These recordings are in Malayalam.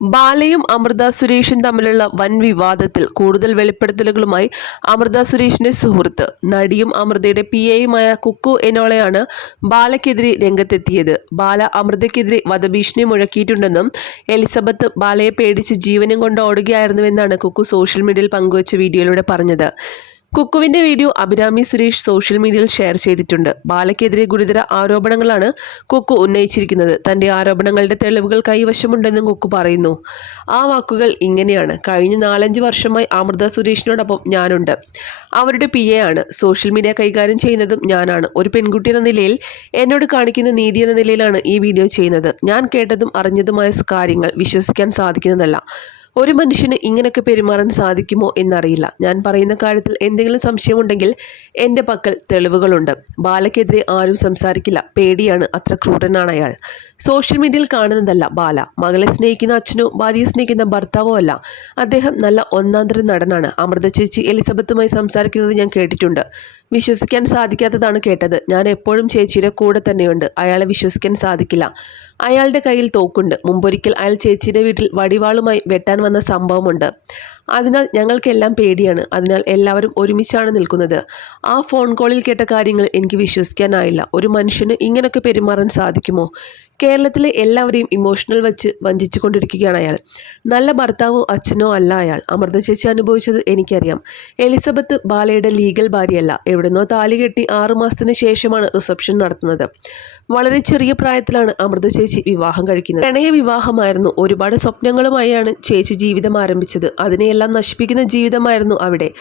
ബാലയും അമൃത സുരേഷും തമ്മിലുള്ള വൻ വിവാദത്തിൽ കൂടുതൽ വെളിപ്പെടുത്തലുകളുമായി അമൃത സുരേഷിന്റെ സുഹൃത്ത് നടിയും അമൃതയുടെ പി എയുമായ കുക്കു എന്നോളയാണ് ബാലയ്ക്കെതിരെ രംഗത്തെത്തിയത്. ബാല അമൃതയ്ക്കെതിരെ വധഭീഷണി മുഴക്കിയിട്ടുണ്ടെന്നും എലിസബത്ത് ബാലയെ പേടിച്ച് ജീവനും കൊണ്ട് ഓടുകയായിരുന്നുവെന്നാണ് കുക്കു സോഷ്യൽ മീഡിയയിൽ പങ്കുവച്ച വീഡിയോയിലൂടെ പറഞ്ഞത്. കുക്കുവിന്റെ വീഡിയോ അഭിരാമി സുരേഷ് സോഷ്യൽ മീഡിയയിൽ ഷെയർ ചെയ്തിട്ടുണ്ട്. ബാലയ്ക്കെതിരെ ഗുരുതര ആരോപണങ്ങളാണ് കുക്കു ഉന്നയിച്ചിരിക്കുന്നത്. തന്റെ ആരോപണങ്ങളുടെ തെളിവുകൾ കൈവശമുണ്ടെന്നും കുക്കു പറയുന്നു. ആ വാക്കുകൾ ഇങ്ങനെയാണ്. കഴിഞ്ഞ നാലഞ്ച് വർഷമായി അമൃത സുരേഷിനോടൊപ്പം ഞാനുണ്ട്. അവരുടെ പി എ ആണ്. സോഷ്യൽ മീഡിയ കൈകാര്യം ചെയ്യുന്നതും ഞാനാണ്. ഒരു പെൺകുട്ടി എന്ന നിലയിൽ എന്നോട് കാണിക്കുന്ന നീതി എന്ന നിലയിലാണ് ഈ വീഡിയോ ചെയ്യുന്നത്. ഞാൻ കേട്ടതും അറിഞ്ഞതുമായ കാര്യങ്ങൾ വിശ്വസിക്കാൻ സാധിക്കുന്നതല്ല. ഒരു മനുഷ്യന് ഇങ്ങനെയൊക്കെ പെരുമാറാൻ സാധിക്കുമോ എന്നറിയില്ല. ഞാൻ പറയുന്ന കാര്യത്തിൽ എന്തെങ്കിലും സംശയമുണ്ടെങ്കിൽ എന്റെ പക്കൽ തെളിവുകളുണ്ട്. ബാലയ്ക്കെതിരെ ആരും സംസാരിക്കില്ല. പേടിയാണ്. അത്ര ക്രൂരനാണ് അയാൾ. സോഷ്യൽ മീഡിയയിൽ കാണുന്നതല്ല ബാല. മകളെ സ്നേഹിക്കുന്ന അച്ഛനോ ഭാര്യയെ സ്നേഹിക്കുന്ന ഭർത്താവോ അല്ല. അദ്ദേഹം നല്ല ഒന്നാന്തര നടനാണ്. അമൃത ചേച്ചി എലിസബത്തുമായി സംസാരിക്കുന്നത് ഞാൻ കേട്ടിട്ടുണ്ട്. വിശ്വസിക്കാൻ സാധിക്കാത്തതാണ് കേട്ടത്. ഞാൻ എപ്പോഴും ചേച്ചിയുടെ കൂടെ തന്നെയുണ്ട്. അയാളെ വിശ്വസിക്കാൻ സാധിക്കില്ല. അയാളുടെ കയ്യിൽ തോക്കുണ്ട്. മുമ്പൊരിക്കൽ അയാൾ ചേച്ചിയുടെ വീട്ടിൽ വടിവാളുമായി വെട്ടാൻ വന്ന സംഭവമുണ്ട്. അതിനാൽ ഞങ്ങൾക്കെല്ലാം പേടിയാണ്. അതിനാൽ എല്ലാവരും ഒരുമിച്ചാണ് നിൽക്കുന്നത്. ആ ഫോൺ കോളിൽ കേട്ട കാര്യങ്ങൾ എനിക്ക് വിശ്വസിക്കാനായില്ല. ഒരു മനുഷ്യന് ഇങ്ങനെയൊക്കെ പെരുമാറാൻ സാധിക്കുമോ? കേരളത്തിലെ എല്ലാവരെയും ഇമോഷണൽ വെച്ച് വഞ്ചിച്ചു കൊണ്ടിരിക്കുകയാണ് അയാൾ. നല്ല ഭർത്താവോ അച്ഛനോ അല്ല അയാൾ. അമൃത ചേച്ചി അനുഭവിച്ചത് എനിക്കറിയാം. എലിസബത്ത് ബാലയുടെ ലീഗൽ ഭാര്യയല്ല. എവിടുന്നോ താലി കെട്ടി ആറുമാസത്തിന് ശേഷമാണ് റിസപ്ഷൻ നടത്തുന്നത്. വളരെ ചെറിയ പ്രായത്തിലാണ് അമൃത ചേച്ചി വിവാഹം കഴിക്കുന്നത്. പ്രണയ വിവാഹമായിരുന്നു ഒരുപാട് സ്വപ്നങ്ങളുമായാണ് ചേച്ചി ജീവിതം ആരംഭിച്ചത്. അതിനെയെല്ലാം നശിപ്പിക്കുന്ന ജീവിതമായിരുന്നു അവിടെ.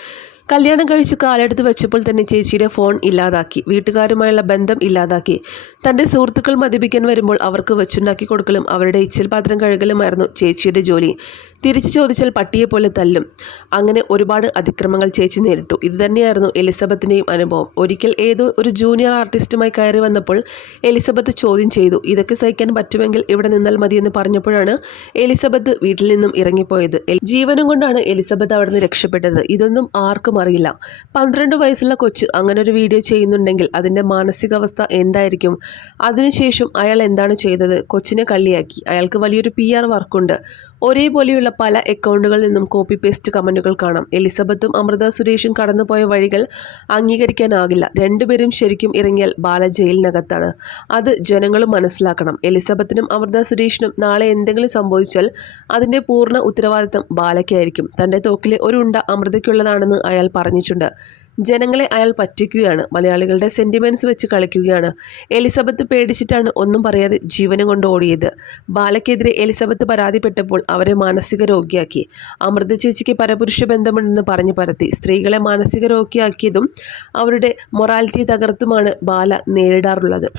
കല്യാണം കഴിച്ച് കാലെടുത്ത് വെച്ചപ്പോൾ തന്നെ ചേച്ചിയുടെ ഫോൺ ഇല്ലാതാക്കി. വീട്ടുകാരുമായുള്ള ബന്ധം ഇല്ലാതാക്കി. തന്റെ സുഹൃത്തുക്കൾ മദ്യപിക്കാൻ വരുമ്പോൾ അവർക്ക് വെച്ചുണ്ടാക്കി കൊടുക്കലും അവരുടെ ഇച്ചിൽ പാത്രം കഴുകലുമായിരുന്നു ചേച്ചിയുടെ ജോലി. തിരിച്ചു ചോദിച്ചാൽ പട്ടിയെ പോലെ തല്ലും. അങ്ങനെ ഒരുപാട് അതിക്രമങ്ങൾ ചേച്ചി നേരിട്ടു. ഇതുതന്നെയായിരുന്നു എലിസബത്തിന്റെയും അനുഭവം. ഒരിക്കൽ ഏതോ ഒരു ജൂനിയർ ആർട്ടിസ്റ്റുമായി കയറി വന്നപ്പോൾ എലിസബത്ത് ചോദ്യം ചെയ്തു ഇതൊക്കെ സഹിക്കാൻ പറ്റുമെങ്കിൽ ഇവിടെ നിന്നാൽ മതിയെന്ന് പറഞ്ഞപ്പോഴാണ് എലിസബത്ത് വീട്ടിൽ നിന്നും ഇറങ്ങിപ്പോയത്. ജീവനും കൊണ്ടാണ് എലിസബത്ത് അവിടെ നിന്ന് രക്ഷപ്പെട്ടത്. ഇതൊന്നും ആർക്കും അറിയില്ല. പന്ത്രണ്ട് വയസ്സുള്ള കൊച്ച് അങ്ങനെ ഒരു വീഡിയോ ചെയ്യുന്നുണ്ടെങ്കിൽ അതിന്റെ മാനസികാവസ്ഥ എന്തായിരിക്കും? അതിനുശേഷം അയാൾ എന്താണ് ചെയ്തത്? കൊച്ചിനെ കള്ളിയാക്കി. അയാൾക്ക് വലിയൊരു പി ആർ വർക്കുണ്ട് ഒരേപോലെയുള്ള പല അക്കൗണ്ടുകളിൽ നിന്നും കോപ്പി പേസ്റ്റ് കമന്റുകൾ കാണാം. എലിസബത്തും അമൃത സുരേഷും കടന്നുപോയ വഴികൾ അംഗീകരിക്കാനാകില്ല. രണ്ടുപേരും ശരിക്കും ഇറങ്ങിയാൽ ബാല ജയിലിനകത്താണ്. അത് ജനങ്ങളും മനസ്സിലാക്കണം. എലിസബത്തിനും അമൃത സുരേഷിനും നാളെ എന്തെങ്കിലും സംഭവിച്ചാൽ അതിന്റെ പൂർണ ഉത്തരവാദിത്തം ബാലയ്ക്കായിരിക്കും. തന്റെ തോക്കിലെ ഒരു ഉണ്ട അമൃതയ്ക്കുള്ളതാണെന്ന് അയാൾ പറഞ്ഞിട്ടുണ്ട്. ജനങ്ങളെ അയാൾ പറ്റിക്കുകയാണ്. മലയാളികളുടെ സെന്റിമെന്റ്സ് വെച്ച് കളിക്കുകയാണ്. എലിസബത്ത് പേടിച്ചിട്ടാണ് ഒന്നും പറയാതെ ജീവനം കൊണ്ട് ഓടിയത്. ബാലയ്ക്കെതിരെ എലിസബത്ത് പരാതിപ്പെട്ടപ്പോൾ അവരെ മാനസിക രോഗിയാക്കി. അമൃത ചേച്ചിക്ക് പരപുരുഷ ബന്ധമുണ്ടെന്ന് പറഞ്ഞു പരത്തി. സ്ത്രീകളെ മാനസിക രോഗിയാക്കിയതും അവരുടെ മൊറാലിറ്റി തകർത്തുമാണ് ബാല നേരിടാറുള്ളത്.